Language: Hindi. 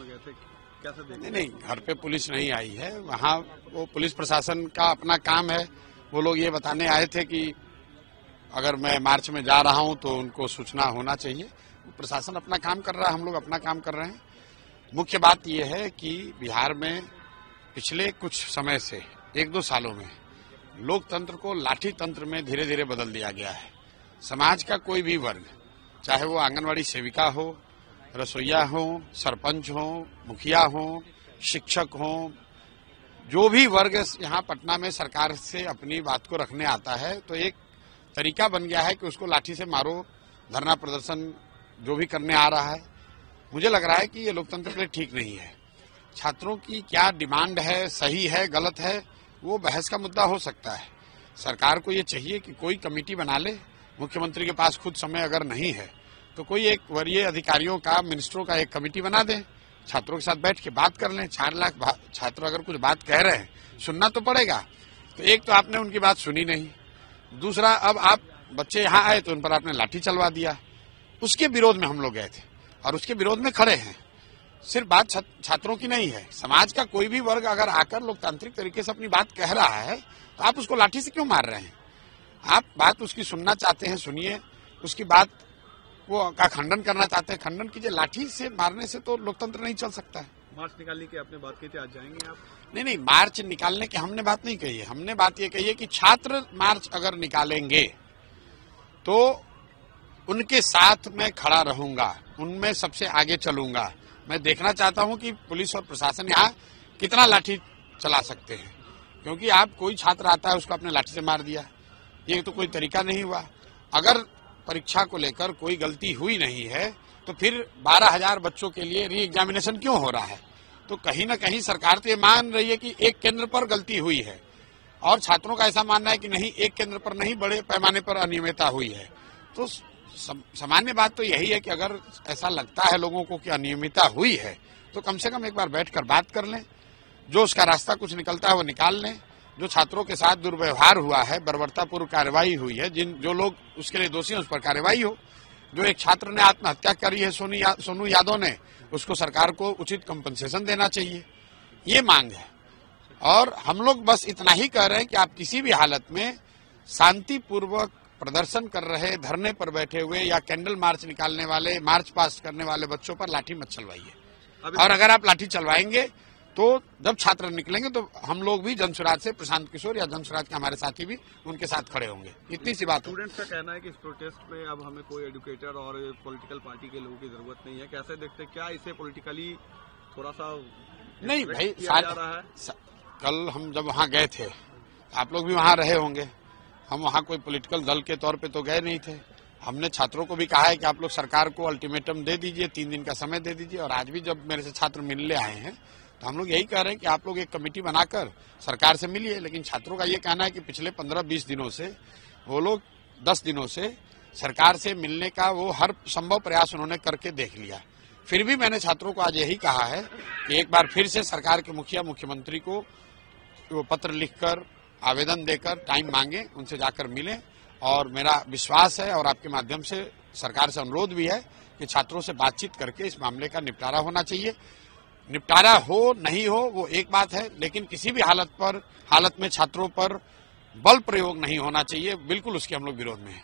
में गए थे, कैसे देखें? नहीं, घर पे पुलिस नहीं आई है। वहाँ वो पुलिस प्रशासन का अपना काम है। वो लोग ये बताने आए थे कि अगर मैं मार्च में जा रहा हूँ तो उनको सूचना होना चाहिए। प्रशासन अपना काम कर रहा है, हम लोग अपना काम कर रहे हैं। मुख्य बात यह है कि बिहार में पिछले कुछ समय से 1-2 सालों में लोकतंत्र को लाठी तंत्र में धीरे धीरे बदल दिया गया है। समाज का कोई भी वर्ग, चाहे वो आंगनवाड़ी सेविका हो, रसोईया हो, सरपंच हो, मुखिया हो, शिक्षक हो, जो भी वर्ग यहाँ पटना में सरकार से अपनी बात को रखने आता है, तो एक तरीका बन गया है कि उसको लाठी से मारो, धरना प्रदर्शन जो भी करने आ रहा है। मुझे लग रहा है कि ये लोकतंत्र के लिए ठीक नहीं है। छात्रों की क्या डिमांड है, सही है, गलत है, वो बहस का मुद्दा हो सकता है। सरकार को ये चाहिए कि कोई कमेटी बना ले। मुख्यमंत्री के पास खुद समय अगर नहीं है तो कोई एक वरीय अधिकारियों का, मिनिस्टरों का एक कमेटी बना दें, छात्रों के साथ बैठ के बात कर लें। 4 लाख छात्र अगर कुछ बात कह रहे हैं, सुनना तो पड़ेगा। तो एक तो आपने उनकी बात सुनी नहीं, दूसरा अब आप बच्चे यहाँ आए तो उन पर आपने लाठी चलवा दिया। उसके विरोध में हम लोग गए थे और उसके विरोध में खड़े हैं। सिर्फ बात छात्रों की नहीं है, समाज का कोई भी वर्ग अगर आकर लोकतांत्रिक तरीके से अपनी बात कह रहा है तो आप उसको लाठी से क्यों मार रहे हैं? आप बात उसकी सुनना चाहते हैं, सुनिए। उसकी बात वो का खंडन करना चाहते हैं, खंडन कीजिए। लाठी से मारने से तो लोकतंत्र नहीं चल सकता है। मार्च निकालने की आपने बात की थी, आज जाएंगे आप? नहीं, मार्च निकालने की हमने बात नहीं कही है। हमने बात ये कही है कि छात्र मार्च अगर निकालेंगे तो उनके साथ मैं खड़ा रहूंगा, उनमें सबसे आगे चलूंगा। मैं देखना चाहता हूं कि पुलिस और प्रशासन यहाँ कितना लाठी चला सकते हैं, क्योंकि आप कोई छात्र आता है उसको आपने लाठी से मार दिया, ये तो कोई तरीका नहीं हुआ। अगर परीक्षा को लेकर कोई गलती हुई नहीं है तो फिर 12,000 बच्चों के लिए री एग्जामिनेशन क्यों हो रहा है? तो कहीं ना कहीं सरकार तो ये मान रही है कि एक केंद्र पर गलती हुई है और छात्रों का ऐसा मानना है कि नहीं, एक केंद्र पर नहीं, बड़े पैमाने पर अनियमितता हुई है। तो सामान्य बात तो यही है कि अगर ऐसा लगता है लोगों को कि अनियमितता हुई है तो कम से कम एक बार बैठकर बात कर लें। जो उसका रास्ता कुछ निकलता है वो निकाल लें। जो छात्रों के साथ दुर्व्यवहार हुआ है, बर्बरतापूर्व कार्रवाई हुई है, जो लोग उसके लिए दोषी हैं उस पर कार्रवाई हो। जो एक छात्र ने आत्महत्या करी है, सोनू यादव ने, उसको सरकार को उचित कंपनसेशन देना चाहिए, ये मांग है। और हम लोग बस इतना ही कह रहे हैं कि आप किसी भी हालत में शांतिपूर्वक प्रदर्शन कर रहे, धरने पर बैठे हुए या कैंडल मार्च निकालने वाले, मार्च पास करने वाले बच्चों पर लाठी मत चलवाइए। और अगर आप लाठी चलवाएंगे तो जब छात्र निकलेंगे तो हम लोग भी जनसुराज से, प्रशांत किशोर या जनसुराज के हमारे साथी भी उनके साथ खड़े होंगे। इतनी सी बात है। स्टूडेंट्स का कहना है कि इस प्रोटेस्ट में अब हमें कोई एजुकेटर और पॉलिटिकल पार्टी के लोगों की जरूरत नहीं है। कैसे देखते, क्या इसे पॉलिटिकली थोड़ा सा नहीं भाई, किया जा रहा है? कल हम जब वहाँ गए थे, आप लोग भी वहाँ रहे होंगे, हम वहाँ कोई पॉलिटिकल दल के तौर पे तो गए नहीं थे। हमने छात्रों को भी कहा है कि आप लोग सरकार को अल्टीमेटम दे दीजिए, 3 दिन का समय दे दीजिए। और आज भी जब मेरे से छात्र मिलने आए हैं तो हम लोग यही कह रहे हैं कि आप लोग एक कमेटी बनाकर सरकार से मिलिए। लेकिन छात्रों का ये कहना है कि पिछले 15-20 दिनों से वो लोग 10 दिनों से सरकार से मिलने का वो हर संभव प्रयास उन्होंने करके देख लिया। फिर भी मैंने छात्रों को आज यही कहा है कि एक बार फिर से सरकार के मुखिया, मुख्यमंत्री को वो पत्र लिखकर, आवेदन देकर टाइम मांगे, उनसे जाकर मिलें। और मेरा विश्वास है और आपके माध्यम से सरकार से अनुरोध भी है कि छात्रों से बातचीत करके इस मामले का निपटारा होना चाहिए। निपटारा हो नहीं हो वो एक बात है, लेकिन किसी भी हालत में छात्रों पर बल प्रयोग नहीं होना चाहिए। बिल्कुल उसके हम लोग विरोध में हैं।